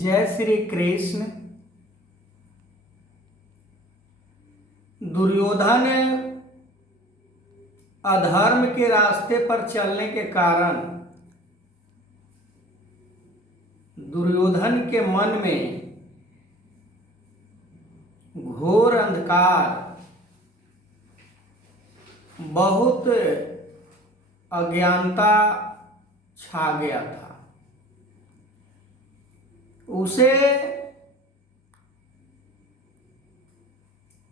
जय श्री कृष्ण। दुर्योधन अधर्म के रास्ते पर चलने के कारण दुर्योधन के मन में घोर अंधकार, बहुत अज्ञानता छा गया था। उसे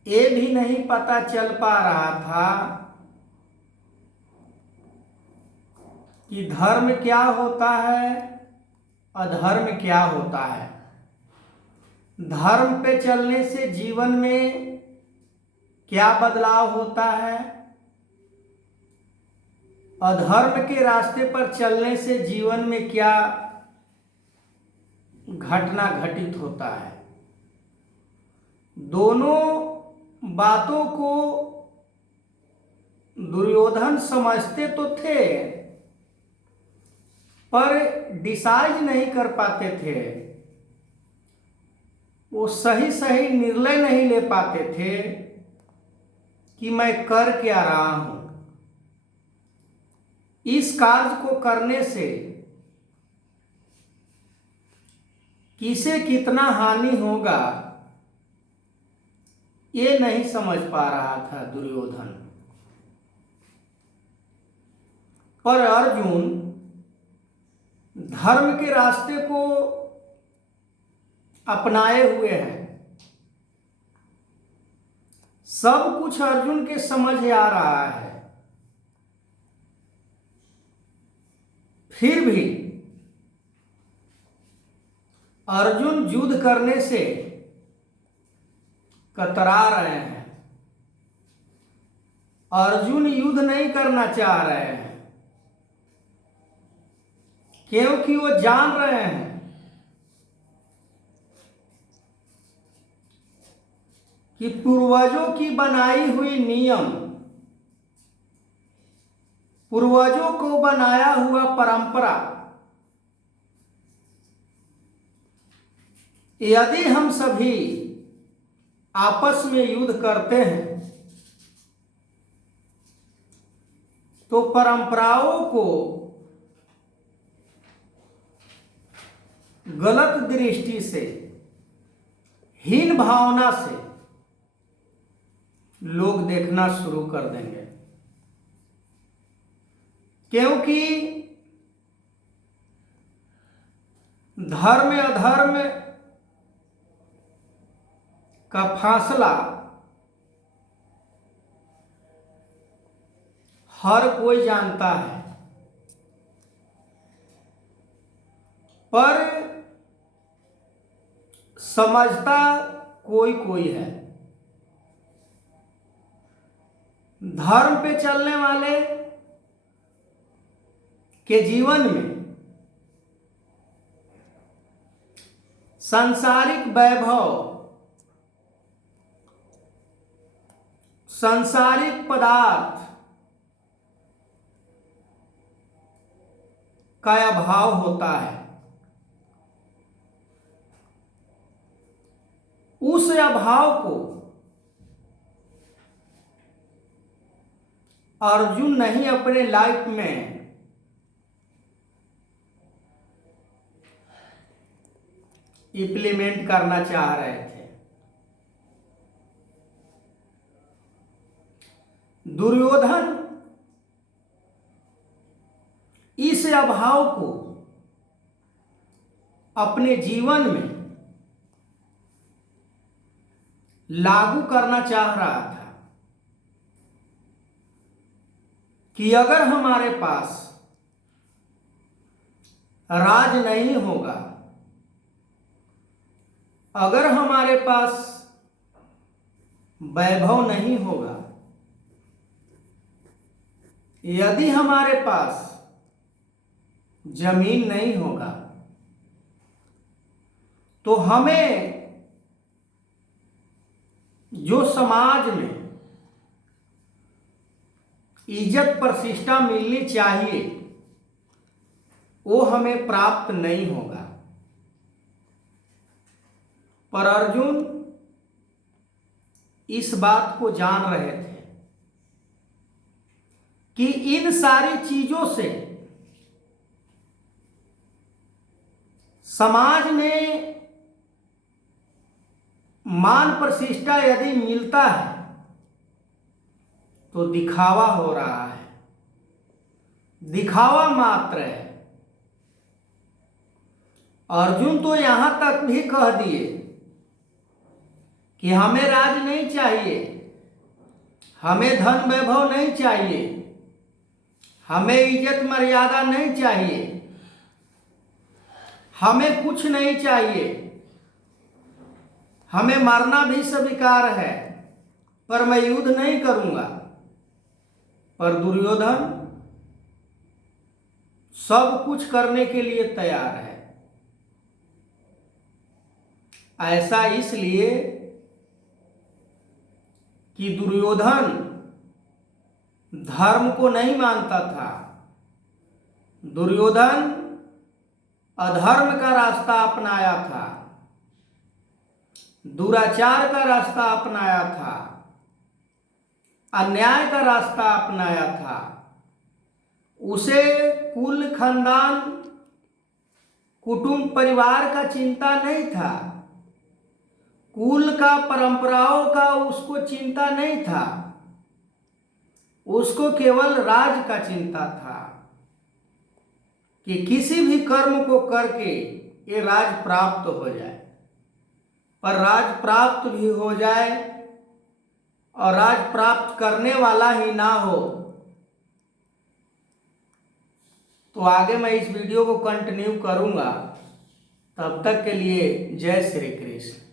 ये भी नहीं पता चल पा रहा था कि धर्म क्या होता है, अधर्म क्या होता है। धर्म पे चलने से जीवन में क्या बदलाव होता है, अधर्म के रास्ते पर चलने से जीवन में क्या घटना घटित होता है। दोनों बातों को दुर्योधन समझते तो थे, पर डिसाइड नहीं कर पाते थे। वो सही सही निर्णय नहीं ले पाते थे कि मैं कर क्या रहा हूं। इस कार्य को करने से किसे कितना हानि होगा, ये नहीं समझ पा रहा था दुर्योधन। पर अर्जुन धर्म के रास्ते को अपनाए हुए हैं। सब कुछ अर्जुन के समझ आ रहा है, फिर भी अर्जुन युद्ध करने से कतरा रहे हैं। अर्जुन युद्ध नहीं करना चाह रहे हैं, क्योंकि वो जान रहे हैं कि पूर्वजों की बनाई हुई नियम, पूर्वजों को बनाया हुआ परंपरा, यदि हम सभी आपस में युद्ध करते हैं तो परंपराओं को गलत दृष्टि से, हीन भावना से लोग देखना शुरू कर देंगे। क्योंकि धर्म अधर्म का फासला हर कोई जानता है, पर समझता कोई कोई है। धर्म पे चलने वाले के जीवन में सांसारिक वैभव, सांसारिक पदार्थ का अभाव होता है। उस अभाव को अर्जुन नहीं अपने लाइफ में इंप्लीमेंट करना चाह रहे थे। दुर्योधन इस अभाव को अपने जीवन में लागू करना चाह रहा था कि अगर हमारे पास राज नहीं होगा, अगर हमारे पास वैभव नहीं होगा, यदि हमारे पास जमीन नहीं होगा, तो हमें जो समाज में इज्जत प्रतिष्ठा मिलनी चाहिए वो हमें प्राप्त नहीं होगा। पर अर्जुन इस बात को जान रहे थे कि इन सारी चीजों से समाज में मान प्रतिष्ठा यदि मिलता है तो दिखावा हो रहा है, दिखावा मात्र है। अर्जुन तो यहां तक भी कह दिए कि हमें राज नहीं चाहिए, हमें धन वैभव नहीं चाहिए, हमें इज्जत मर्यादा नहीं चाहिए, हमें कुछ नहीं चाहिए, हमें मरना भी स्वीकार है, पर मैं युद्ध नहीं करूंगा। पर दुर्योधन सब कुछ करने के लिए तैयार है। ऐसा इसलिए कि दुर्योधन धर्म को नहीं मानता था। दुर्योधन अधर्म का रास्ता अपनाया था, दुराचार का रास्ता अपनाया था, अन्याय का रास्ता अपनाया था। उसे कुल खानदान कुटुंब परिवार का चिंता नहीं था, कुल का परंपराओं का उसको चिंता नहीं था, उसको केवल राज का चिंता था कि किसी भी कर्म को करके ये राज प्राप्त हो जाए। पर राज प्राप्त भी हो जाए और राज प्राप्त करने वाला ही ना हो तो आगे मैं इस वीडियो को कंटिन्यू करूंगा। तब तक के लिए जय श्री कृष्ण।